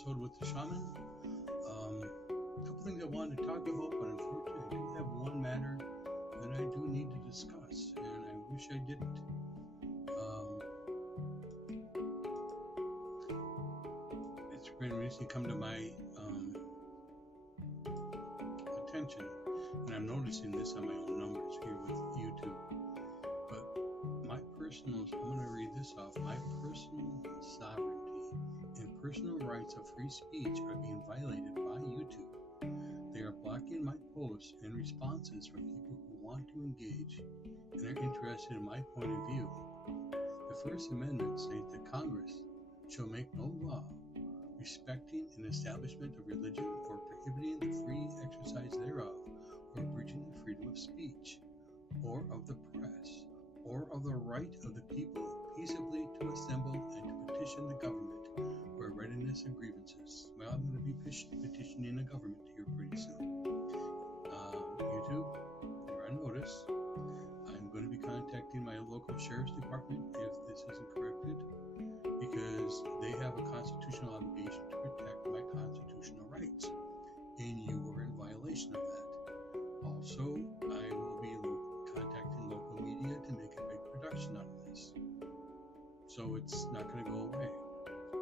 episode with the Shaman. A couple things I wanted to talk about, but unfortunately I do have one matter that I do need to discuss, and I wish I didn't. It's been recently come to my attention, and I'm noticing this on my own numbers here with YouTube. But I'm going to read this off. My personal sovereignty and personal rights of free speech are being violated by YouTube. They are blocking my posts and responses from people who want to engage and are interested in my point of view. The First Amendment states that Congress shall make no law respecting an establishment of religion or prohibiting the free exercise thereof, or abridging the freedom of speech, or of the press, or of the right of the people peaceably to assemble and to petition the government for readiness of grievances. Well, I'm going to be petitioning the government here pretty soon. YouTube, you're on notice. I'm going to be contacting my local sheriff's department if this isn't corrected, because they have a constitutional obligation to protect my constitutional rights, and you are in violation of that. Also, I will be contacting local media to make a big production out of this. So it's not going to go away.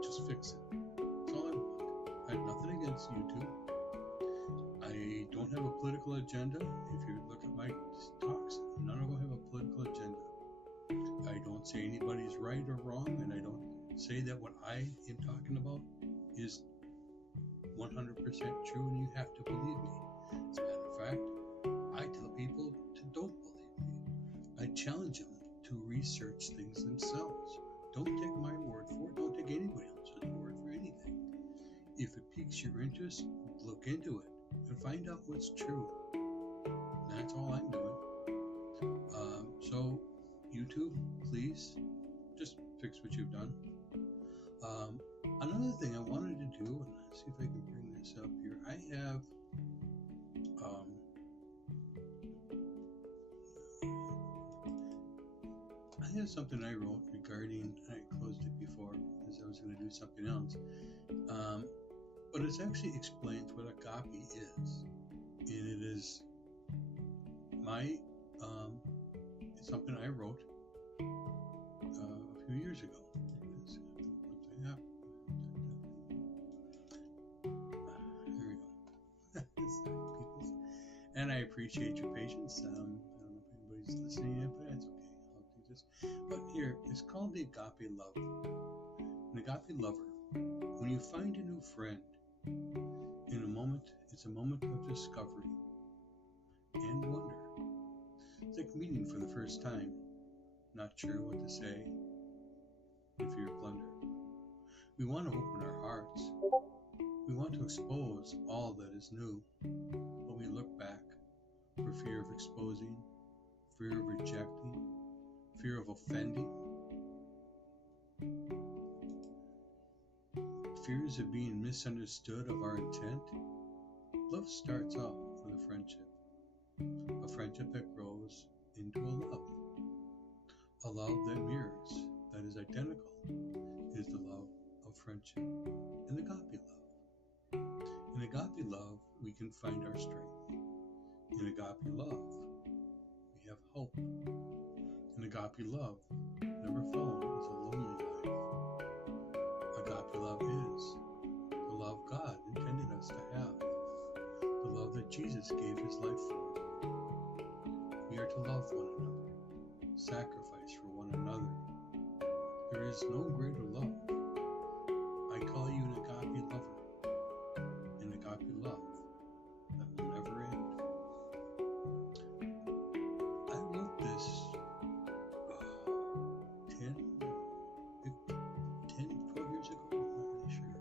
Just fix it. That's all I want. I have nothing against YouTube. I don't have a political agenda. If you look at my talks, none of them have a political agenda. I don't say anybody's right or wrong, and I don't say that what I am talking about is 100% true and you have to believe me. As a matter of fact, I tell people to don't believe me. I challenge them to research things themselves. Don't take my word for it. Don't take anybody else's word for anything. If it piques your interest, look into it and find out what's true. And that's all I'm doing. So, YouTube, please, just fix what you've done. Another thing I wanted to do, and let's see if I can bring this up here. I have something I wrote regarding, I closed it before because I was going to do something else. But it actually explains what Agape is. And it is it's something I wrote a few years ago. There we go. And I appreciate your patience. I don't know if anybody's listening yet, but that's okay. I'll do this. But here, it's called the Agape Love. An Agape Lover. When you find a new friend, it's a moment of discovery and wonder. It's like meeting for the first time, not sure what to say, in fear of blunder. We want to open our hearts. We want to expose all that is new, but we look back for fear of exposing, fear of rejecting, fear of offending, fears of being misunderstood of our intent. Love starts out with a friendship that grows into a love that mirrors, that is identical, is the love of friendship and Agape love. In Agape love, we can find our strength. In Agape love, we have hope. In Agape love, never found is a lonely life. Agape love is the love God intended us to have, the love that Jesus gave his life for. We are to love one another, sacrifice for one another. There is no greater love. I call you an Agape lover, an Agape love that will never end. I wrote this 12 years ago, I'm not really sure.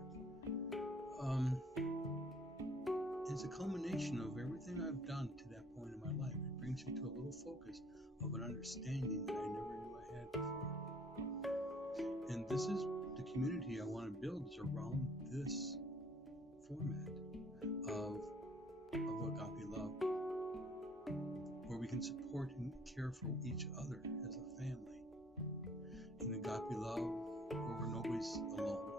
It's a culmination of everything I've done to that point in my life. It brings me to a little focus of an understanding that I never knew I had before. And this is the community I want to build, is around this format of Agape love, where we can support and care for each other as a family. In Agape love, where nobody's alone.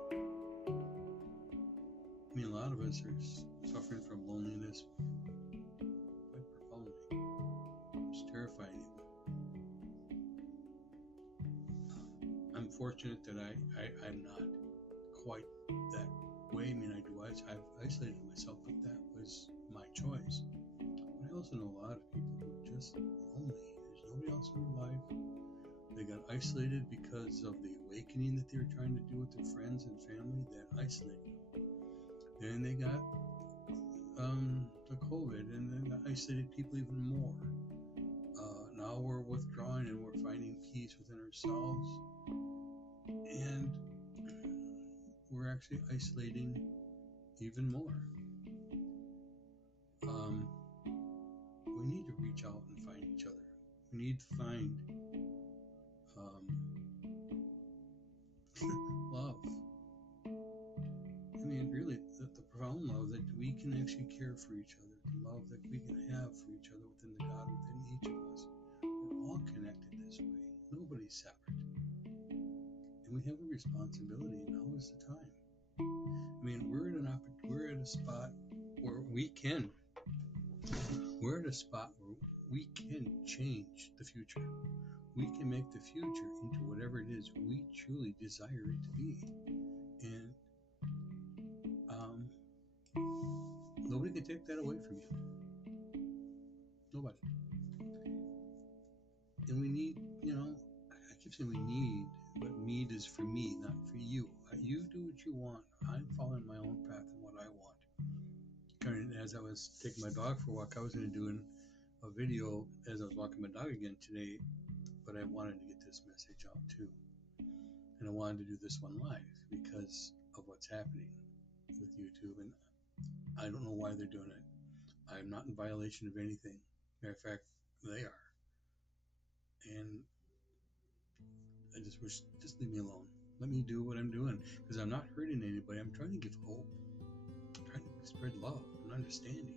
us are suffering from loneliness quite profoundly. It's terrifying. I'm fortunate that I'm not quite that way. I mean, I've isolated myself, but that was my choice. But I also know a lot of people who are just lonely. There's nobody else in their life. They got isolated because of the awakening that they were trying to do with their friends and family that isolated them. Then they got the COVID, and then that isolated people even more. Now we're withdrawing and we're finding peace within ourselves, and we're actually isolating even more. We need to reach out and find each other. We need to find love. I mean, really, the profound love that we can actually care for each other, the love that we can have for each other within the God within each of us. We're all connected this way. Nobody's separate. And we have a responsibility. Now is the time. I mean, we're at a spot where we're at a spot where we can change the future. We can make the future into whatever it is we truly desire it to be. And nobody can take that away from you. Nobody. And we need, I keep saying we need, but need is for me, not for you. You do what you want. I'm following my own path and what I want. Kind of as I was taking my dog for a walk, I was going to do a video as I was walking my dog again today, but I wanted to get this message out too. And I wanted to do this one live because of what's happening with YouTube. And I don't know why they're doing it. I'm not in violation of anything. Matter of fact, they are. And I just wish, just leave me alone. Let me do what I'm doing, because I'm not hurting anybody. I'm trying to give hope. I'm trying to spread love and understanding.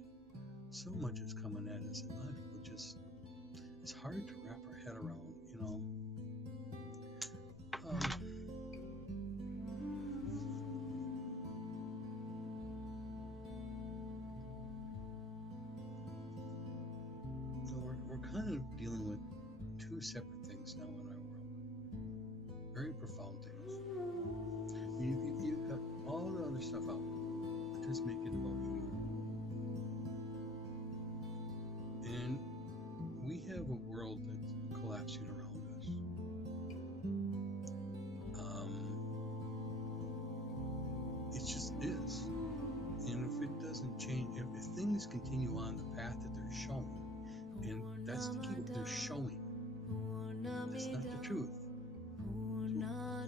So much is coming at us, and a lot of people just, it's hard to wrap our head around, So we're kind of dealing with two separate things now in our world. Very profound things. You've got all the other stuff out, but just make it about you. And we have a world that's collapsing around us. It just is. And if it doesn't change, if things continue on the path that they're showing, and that's the key, what they're showing, that's not the truth.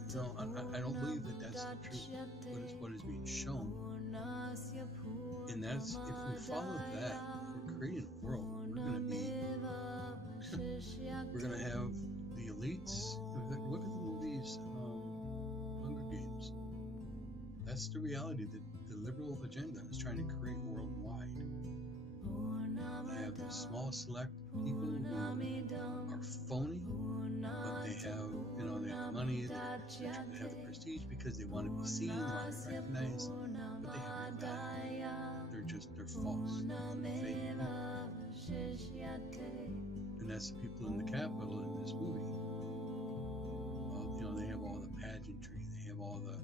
So, I don't believe that that's the truth, but it's what is being shown. And that's, if we follow that, we're creating a world where we're going to be, we're going to have the elites. Look at the movies, Hunger Games. That's the reality that the liberal agenda is trying to create worldwide. They have the small select people who are phony, but they have, they have the money, they have the prestige because they want to be seen, they want to be recognized, but they have no value. They're false, they're fake. And that's the people in the Capitol in this movie. Well, they have all the pageantry, they have all the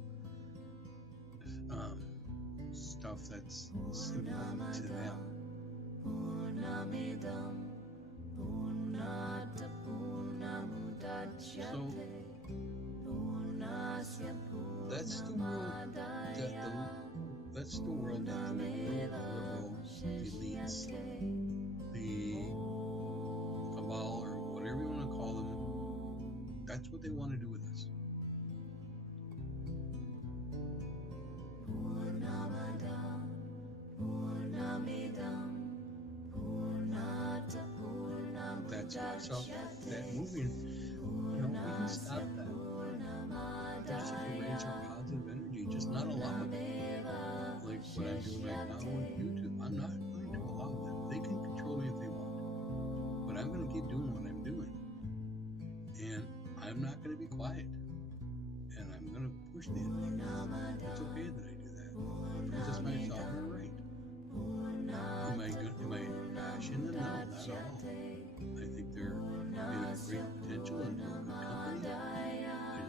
stuff that's similar to them. So that's the world that's the world that the liberal elites, the cabal, or whatever you want to call them, that's what they want to do with us. That's why. So that movie, we can stop that. We just have to raise our positive energy, just not allow it. Like what I'm doing right now with YouTube. I'm not going to allow them. They can control me if they want. But I'm going to keep doing what I'm doing. And I'm not going to be quiet. And I'm going to push the enemy. It's okay that I do that. Princess Mary Solomon are right. Am I bashing them? No, not at all. I think they have great potential and good company. I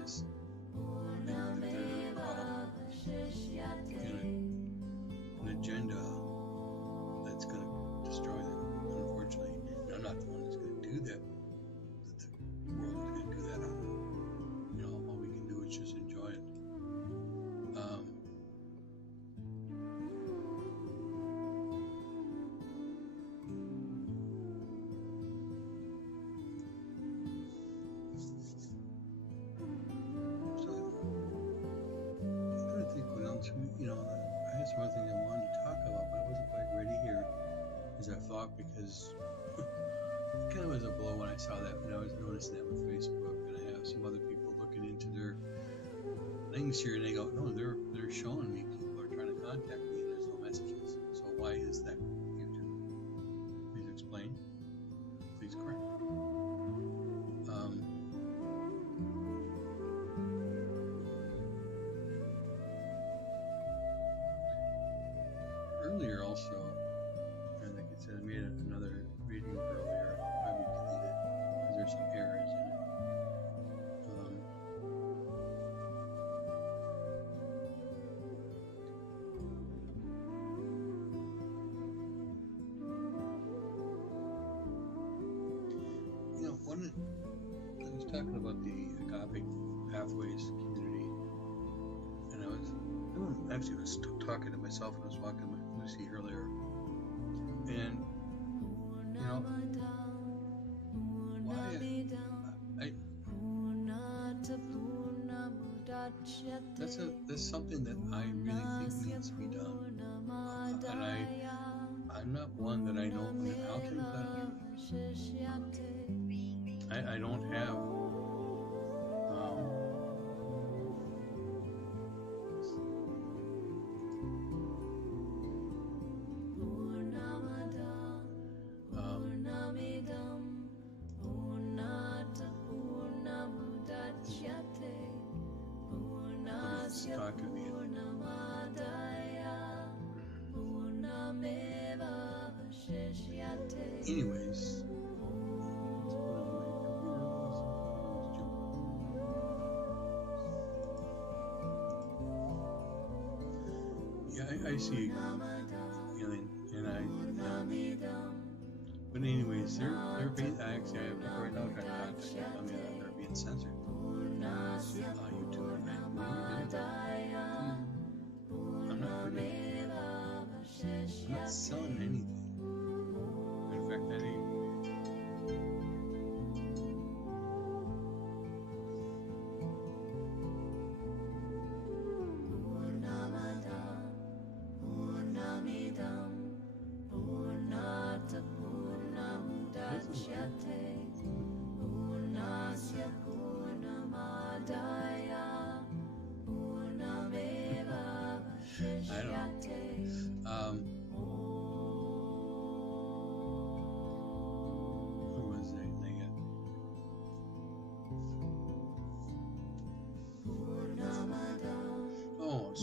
just think that they're caught up in an agenda that's going to destroy them, unfortunately. And I'm not the one that's going to do that. The world is going to do that on them. All we can do is just enjoy it. I had some other things I wanted to talk about, but I wasn't quite ready here as I thought, because it kind of was a blow when I saw that, when I was noticing that with Facebook, and I have some other people looking into their things here, and they go, no, they're showing me people are trying to contact me, and there's no messages. So why is that, YouTube? Please explain. Please correct. Earlier also, and like I said, I made another video earlier. I'll probably delete it because there's some errors in it. I was talking about the Agape Pathways community, and I was talking to myself when I was walking with Lucy earlier, and that's something that I really think needs to be done, and I'm not one that I know. I'll tell you that. I don't have anyways. I see healing, and but anyways, they're being, actually, I have people right now trying to contact me, tell me that they're being censored. YouTube, I'm not putting I'm not selling anything. In fact, I didn't.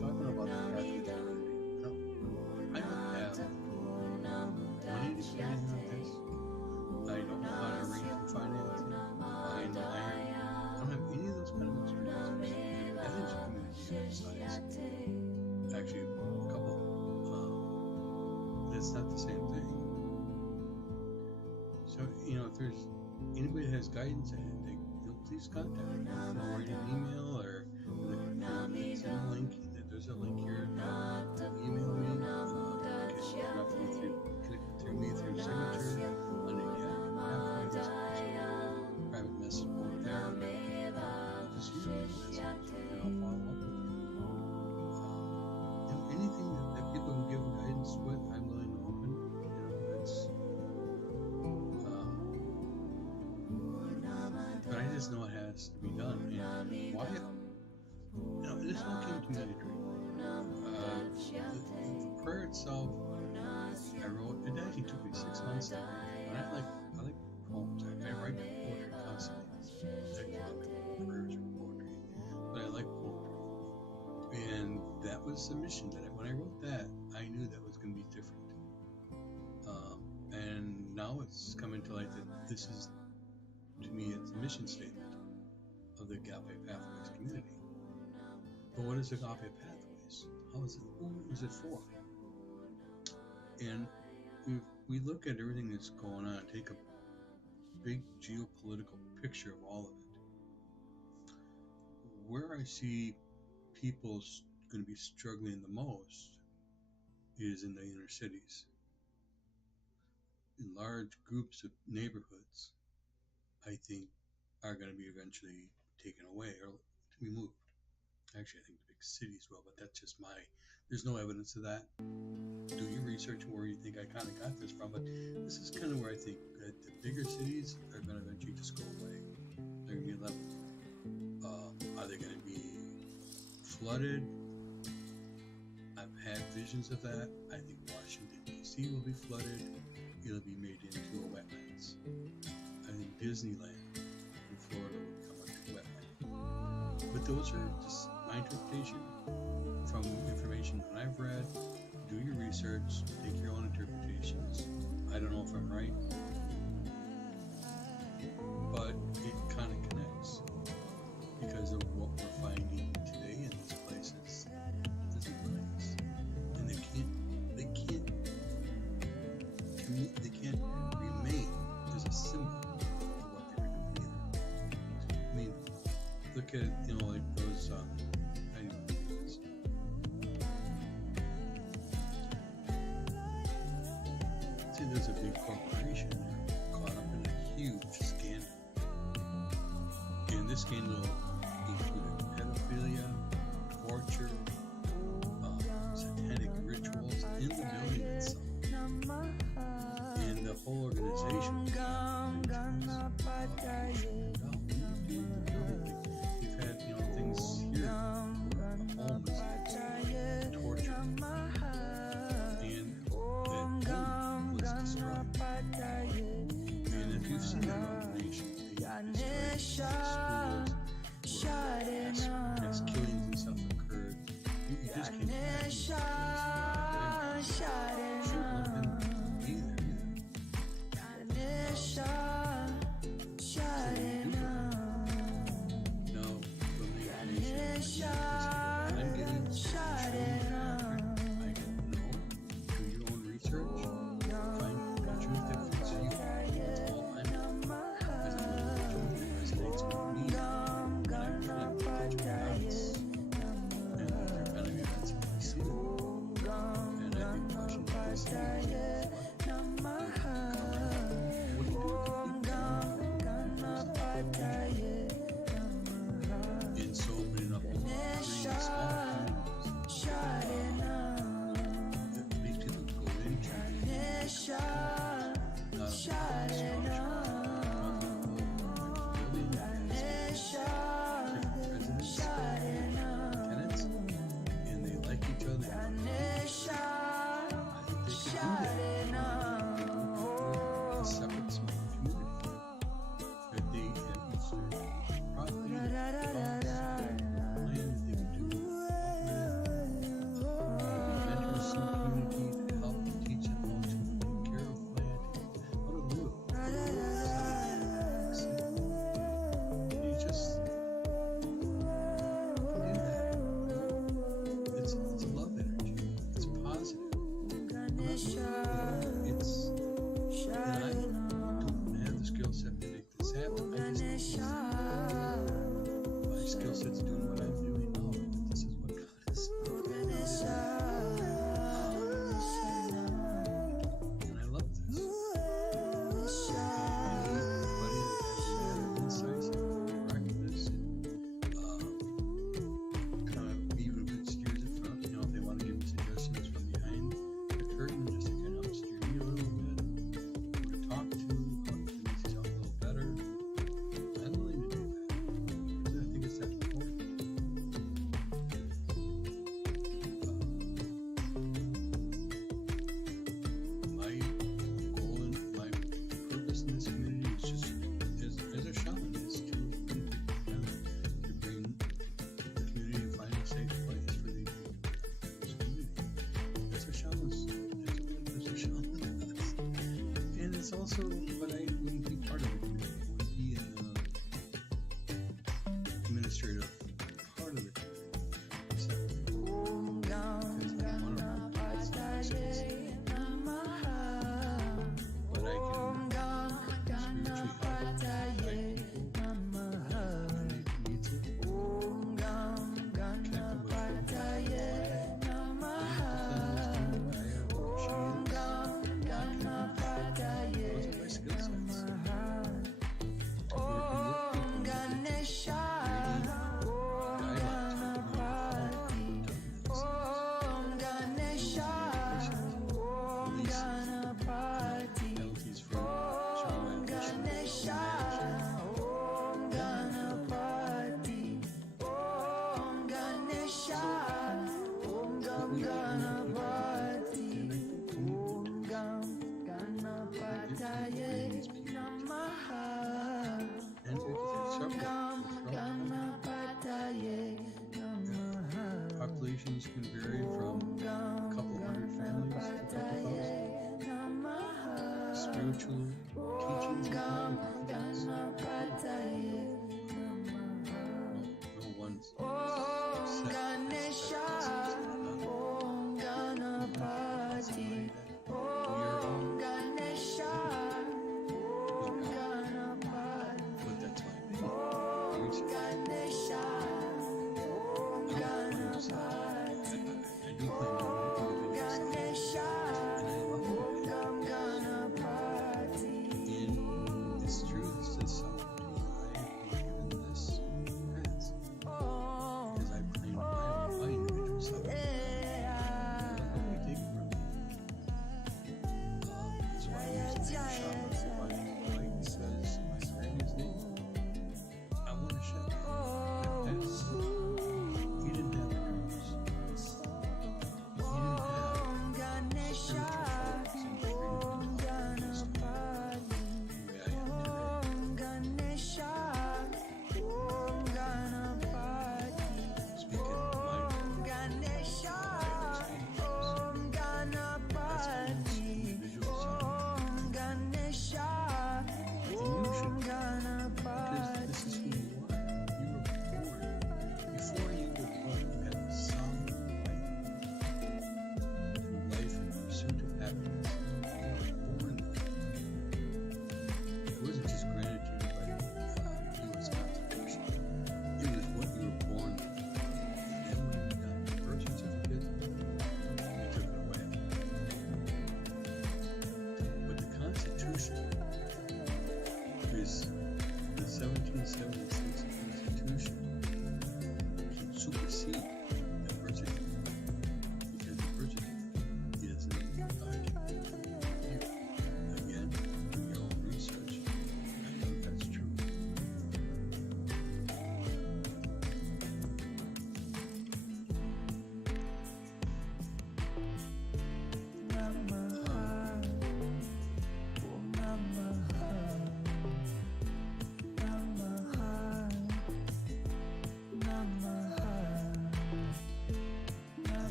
Talking about the Catholic community. No, I don't have money to put in on this. I don't know how to arrange for financing. I don't have any of those kind of experiences. I think community actually a couple. That's not the same thing. So if there's anybody that has guidance, please contact me. Write an email or send a link. There's a link here. Email me. Connect through me through signature on a private message board there. Just use a message, and I'll follow up with you. Anything that people can give guidance with, I'm willing to open. But I just know it has to be done. And why? This all came to me in a dream. The prayer itself, I wrote. It actually took me 6 months to write. But I like poems. I write poetry constantly. I love prayers or poetry, but I like poetry. And that was a mission that when I wrote that, I knew that was going to be different. And now it's coming to light that this is, to me, it's a mission statement of the Agape Pathways community. But what is Agape Pathways? How is it? Who is it for? And if we look at everything that's going on, take a big geopolitical picture of all of it, where I see people going to be struggling the most is in the inner cities. In large groups of neighborhoods, I think, are going to be eventually taken away or removed. Actually, I think the big cities will, but that's just there's no evidence of that. Do your research where you think I kind of got this from, but this is kind of where I think that the bigger cities are going to eventually just go away. They're going to be leveled. Are they going to be flooded? I've had visions of that. I think Washington, D.C. will be flooded. It'll be made into a wetlands. I think Disneyland in Florida will become a wetland. But those are just my interpretation from information that I've read. Do your research, take your own interpretations. I don't know if I'm right, but it kind of connects because of what we're finding today in these places. This is nice, and they can't remain as a symbol of what they're doing either. I mean, look at like those. There's a big corporation caught up in a huge scandal, and this scandal included pedophilia, torture, satanic rituals in the building itself, and the whole organization was we've had things here, homes, torture, and if you've seen our nation, as killings and stuff occurred, you just can't imagine. it's also, but I wouldn't be part of the committee. I would be in the administrative part of the committee. Because I want to provide some sense. But I can spiritually help guide people when it needs it. Connect them with populations can vary from a couple hundred families to a couple thousand. Spiritual teachings and guidance. No one's set.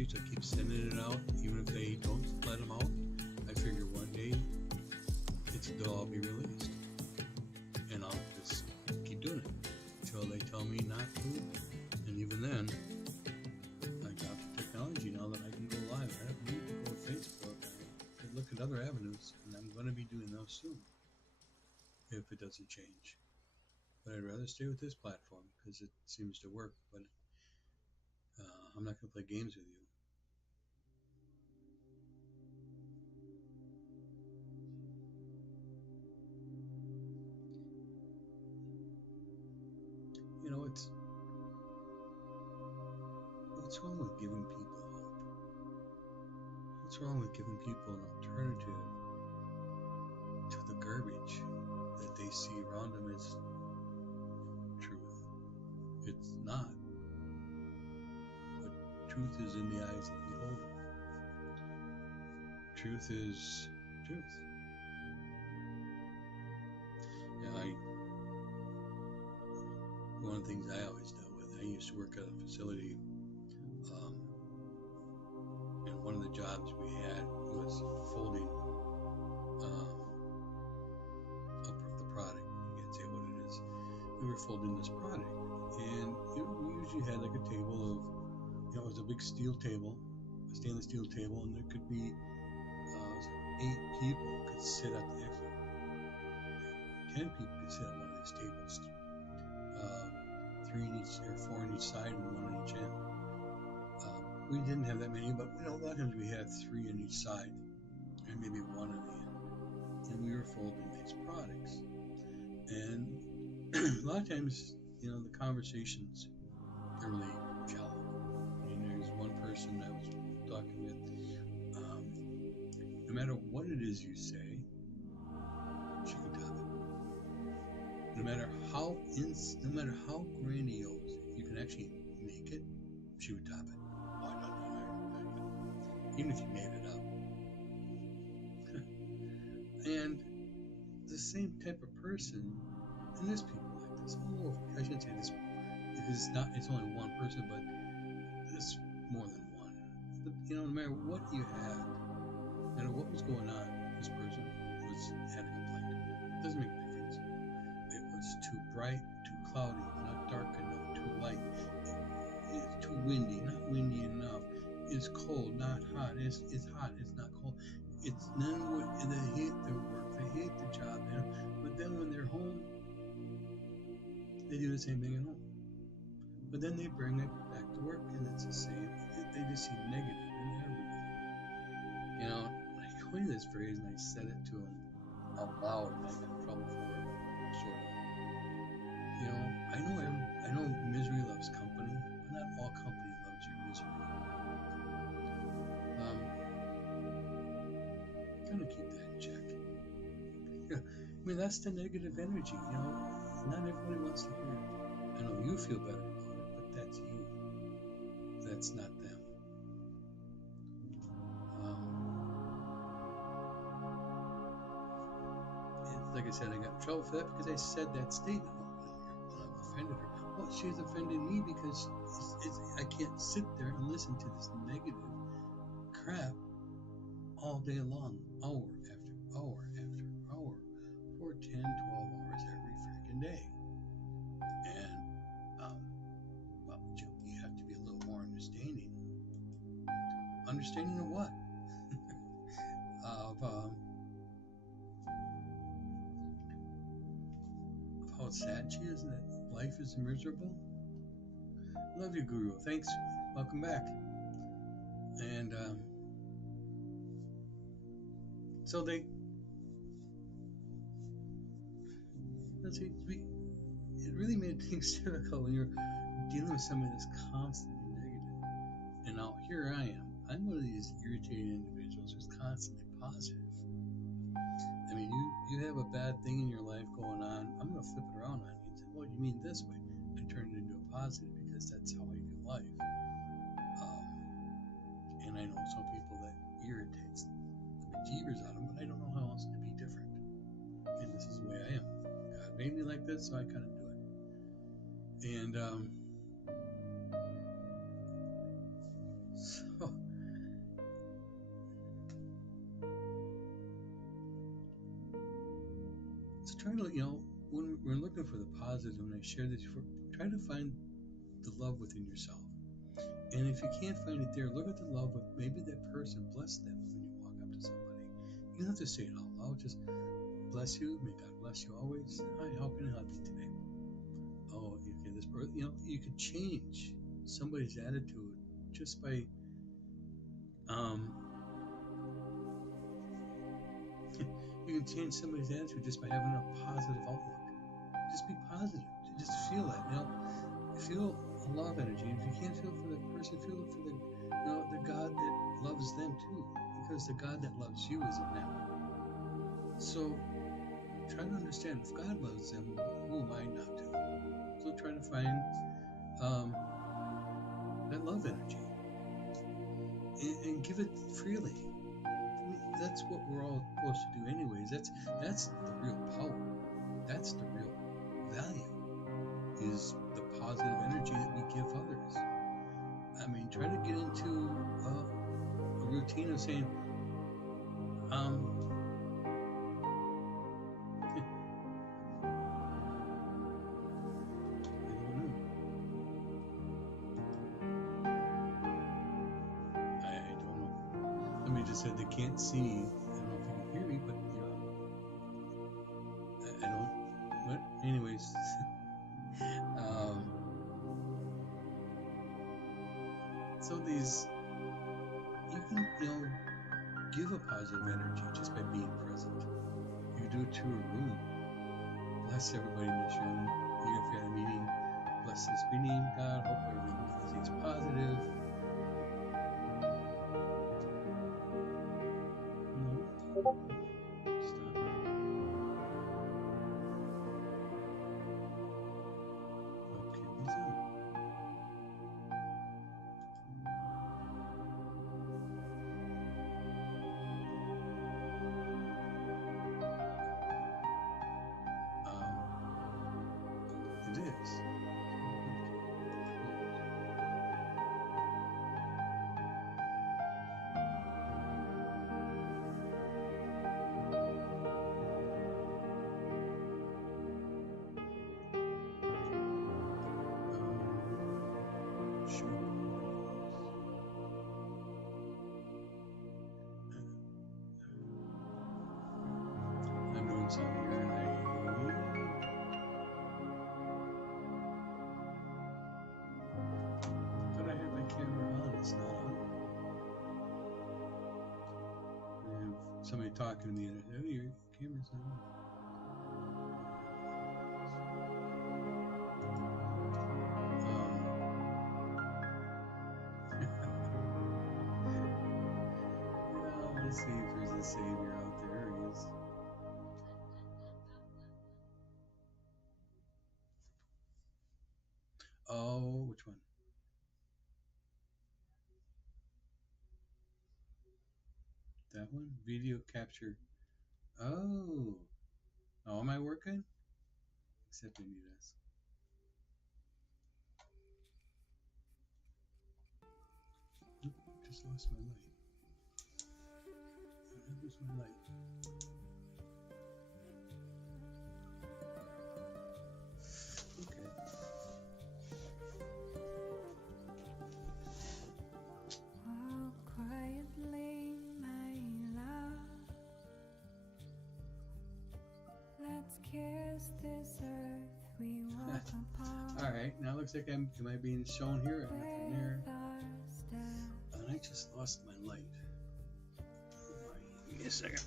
I keep sending it out, even if they don't let them out. I figure one day they'll all be released, and I'll just keep doing it until they tell me not to. And even then, I got the technology now that I can go live. I don't need to go to Facebook. I look at other avenues, and I'm going to be doing those soon if it doesn't change. But I'd rather stay with this platform because it seems to work. But I'm not going to play games with you. You know, it's What's wrong with giving people hope? What's wrong with giving people an alternative to the garbage that they see around them as truth? It's not. But truth is in the eyes of the beholder. Truth is truth. One of the things I always dealt with, I used to work at a facility, and one of the jobs we had was folding the product. You can't say what it is. We were folding this product, and we usually had like a table of, it was a big steel table, a stainless steel table, and there could be 8 people could sit at the exit. 10 people could sit at one of these tables. 3 in each, or 4 on each side, and 1 on each end. We didn't have that many, but a lot of times we had 3 on each side, and maybe 1 on the end. And we were folding these products. And a lot of times, the conversations are really shallow. There's one person I was talking with. No matter what it is you say, she can top it. No matter how grandiose you can actually make it, she would top it. Oh, no. Even if you made it up. And the same type of person, and there's people like this. Oh, I shouldn't say this because it's only one person, but there's more than one. But no matter what you had, no matter what was going on, this person had a complaint. It doesn't make a difference. It was too bright, too cloudy, not dark enough, too light. It's too windy, not windy enough. It's cold, not hot. It's hot, it's not cold. It's none what, and they hate their work, they hate the job, but then when they're home, they do the same thing at home. But then they bring it back to work, and it's the same. They just see negative in everything. I coined this phrase, and I said it to them out loud, and I got in trouble for it, sort of. I know misery loves company, but not all company loves your misery. Kind of keep that in check. That's the negative energy. Not everybody wants to hear it. I know you feel better about it, but that's you. That's not them. Like I said, I got in trouble for that because I said that statement. Well, I've offended her. Well, she's offended me because I can't sit there and listen to this negative crap all day long, hour after hour after hour, for 10, 12 hours every freaking day. And, you have to be a little more understanding. Understanding of what? of how sad she is and that life is miserable. Love you, Guru. Thanks. Welcome back. And so it really made things difficult when you're dealing with somebody that's constantly negative. And now here I am. I'm one of these irritating individuals who's constantly positive. You have a bad thing in your life going on. I'm going to flip it around on you and say, well, you mean this way, and turn it into a positive because that's how I view life. And I know some people that irritates the bejeebers out of them, but I don't know how else to be different. And this is the way I am. God made me like this, so I kind of do it. And so try to, when we're looking for the positive, and I shared this before, try to find the love within yourself. And if you can't find it there, look at the love of maybe that person. Bless them when you walk up to somebody. You don't have to say it out loud. Just bless you. May God bless you always. Hi, how can I help you today? Oh, okay, this person. You could change somebody's attitude just by you can change somebody's attitude just by having a positive outlook. Just be positive. Just feel that. Feel love energy. And if you can't feel for the person, feel for the God that loves them too, because the God that loves you is in them. So try to understand, if God loves them, who am I not to? So try to find that love energy and give it freely. I mean, that's what we're all supposed to do anyways. That's the real power. That's the real value, is the positive energy that we give others. I mean, try to get into a routine of saying, I don't know. Somebody just said they can't see. I don't know if you can hear me, but I don't. But anyways, so these, you can give a positive energy just by being present. You do it to a room. Bless everybody in this room. Even if you're at a meeting, bless this meeting. God, hope everything stays positive. No. Stop. Okay, what's up? It is. I'm doing something here, and but I have my camera on. It's not on. I have somebody talking to me, and oh, your camera's not on. Well, let's see if there's a savior out there. He is. Oh, which one? That one? Video capture. Oh. Oh, am I working? Except I need this. Oop, just lost my light. Where's my light? Okay. Walk quietly, my love. Let's kiss this earth we walk upon. All right. Now it looks like am I being shown here? I'm nothing there. And I just lost my light. Give me a second.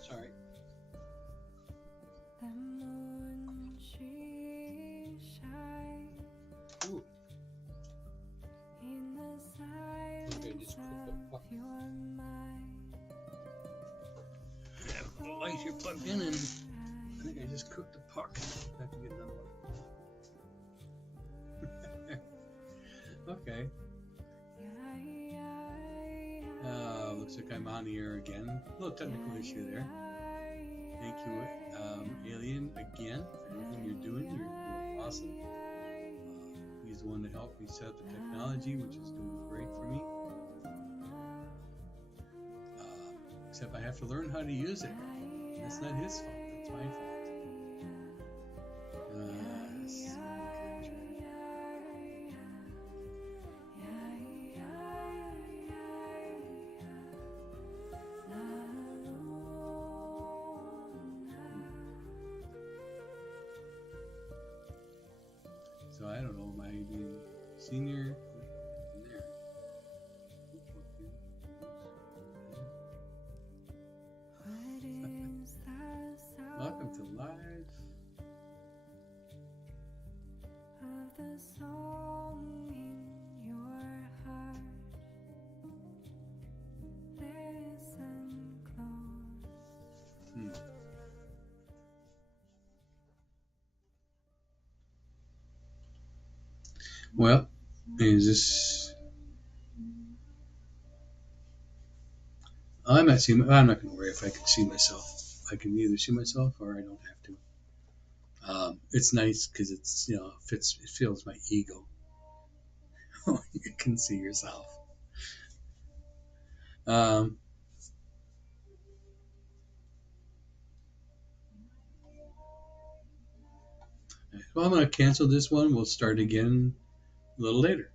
Sorry. The moon, she shines. Ooh. In the silence of your mind. I have a light here plugged in, and I think I just cooked the puck. I have to get another one. Okay. Looks like I'm on the air again. A little technical issue there. Thank you, Alien, again, for everything you're doing. You're awesome. He's the one that helped me set up the technology, which is doing great for me. Except I have to learn how to use it. That's not his fault. That's my fault. So I don't know, am I being senior? There. Welcome to live. Of the soul. Well, is this? I'm not seeing. I'm not going to worry if I can see myself. I can either see myself or I don't have to. It's nice because it's fits. It fills my ego. You can see yourself. Um, well, I'm going to cancel this one. We'll start again a little later.